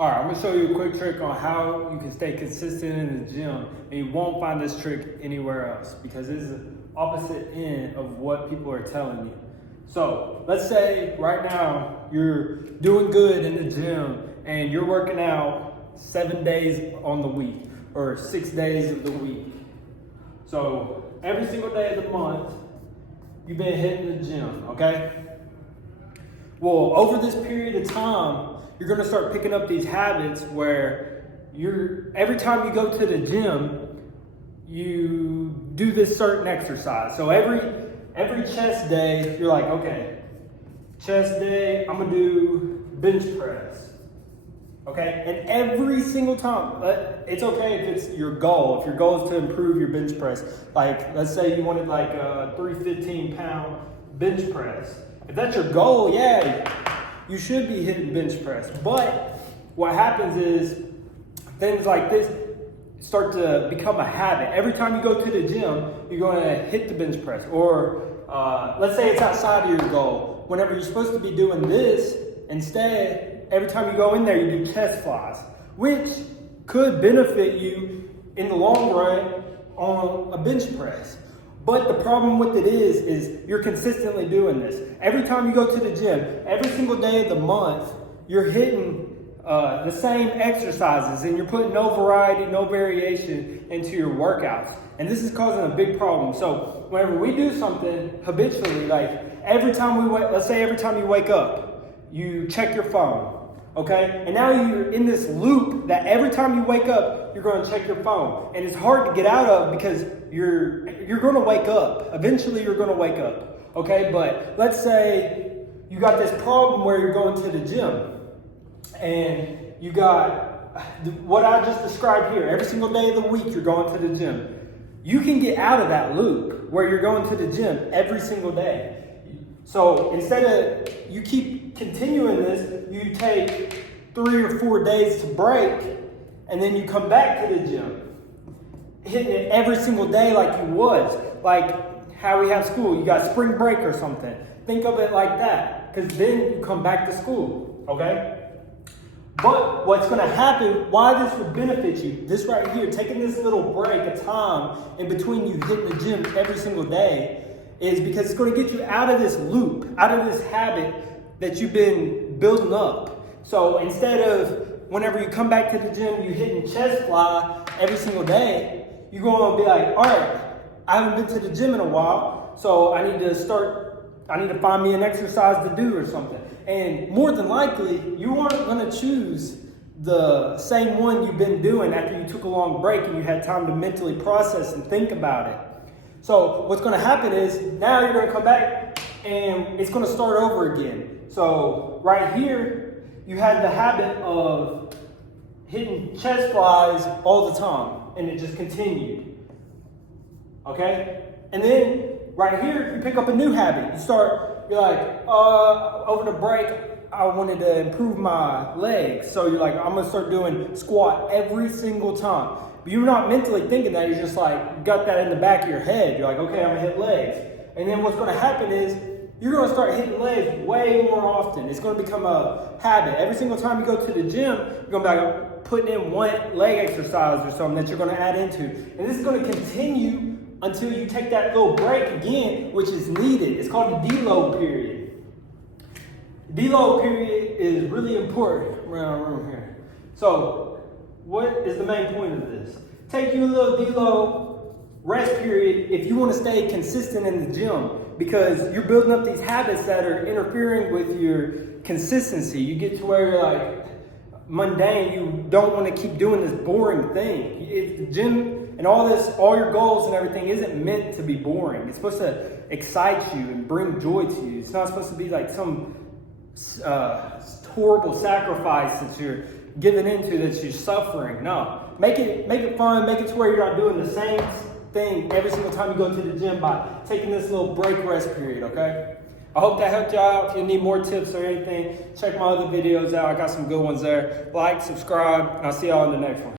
All right, I'm gonna show you a quick trick on how you can stay consistent in the gym, and you won't find this trick anywhere else because it's the opposite end of what people are telling you. So let's say right now you're doing good in the gym and you're working out 7 days on the week or 6 days of the week. So every single day of the month, you've been hitting the gym, okay? Well, over this period of time, you're gonna start picking up these habits where every time you go to the gym, you do this certain exercise. So every chest day, you're like, okay, chest day, I'm gonna do bench press. Okay, and every single time, it's okay if it's your goal. If your goal is to improve your bench press, like let's say you wanted like a 315-pound bench press. If that's your goal, yeah, you should be hitting bench press. But what happens is things like this start to become a habit. Every time you go to the gym, you're going to hit the bench press. Or let's say it's outside of your goal. Whenever you're supposed to be doing this, instead, every time you go in there, you do chest flies, which could benefit you in the long run on a bench press. But the problem with it is you're consistently doing this. Every time you go to the gym, every single day of the month, you're hitting the same exercises and you're putting no variety, no variation into your workouts. And this is causing a big problem. So whenever we do something habitually, like every time let's say every time you wake up, you check your phone. Okay, and now you're in this loop that every time you wake up, you're going to check your phone, and it's hard to get out of because you're going to wake up. Eventually, you're going to wake up. Okay, but let's say you got this problem where you're going to the gym, and you got what I just described here. Every single day of the week, you're going to the gym. You can get out of that loop where you're going to the gym every single day. So instead of you keep continuing this, you take 3 or 4 days to break, and then you come back to the gym, hitting it every single day like you was. Like how we have school, you got spring break or something. Think of it like that, because then you come back to school, okay? But what's going to happen, why this would benefit you, this right here, taking this little break of time in between you hitting the gym every single day, is because it's going to get you out of this loop, out of this habit that you've been building up. So instead of whenever you come back to the gym, you hitting chest fly every single day, you're going to be like, all right, I haven't been to the gym in a while, so I need to find me an exercise to do or something. And more than likely, you aren't going to choose the same one you've been doing after you took a long break and you had time to mentally process and think about it. So what's going to happen is now you're going to come back and it's going to start over again. So right here, you had the habit of hitting chest flies all the time, and it just continued. Okay? And then right here, you pick up a new habit. You're like, over the break, I wanted to improve my legs. So you're like, I'm going to start doing squat every single time. But you're not mentally thinking that. You're just like, got that in the back of your head. You're like, okay, I'm going to hit legs. And then what's going to happen is you're going to start hitting legs way more often. It's going to become a habit. Every single time you go to the gym, you're going to be like putting in one leg exercise or something that you're going to add into. And this is going to continue until you take that little break again, which is needed. It's called the deload period. The deload period is really important around here. So what is the main point of this? Take you a little deload rest period if you want to stay consistent in the gym, because you're building up these habits that are interfering with your consistency. You get to where you're like mundane. You don't want to keep doing this boring thing. The gym and all your goals and everything isn't meant to be boring. It's supposed to excite you and bring joy to you. It's not supposed to be like some horrible sacrifice that you're giving into, that you're suffering. No, make it fun. Make it to where you're not doing the same thing every single time you go to the gym by taking this little break rest period, okay? I hope that helped you out. If you need more tips or anything, check my other videos out. I got some good ones there. Like, subscribe, and I'll see y'all in the next one.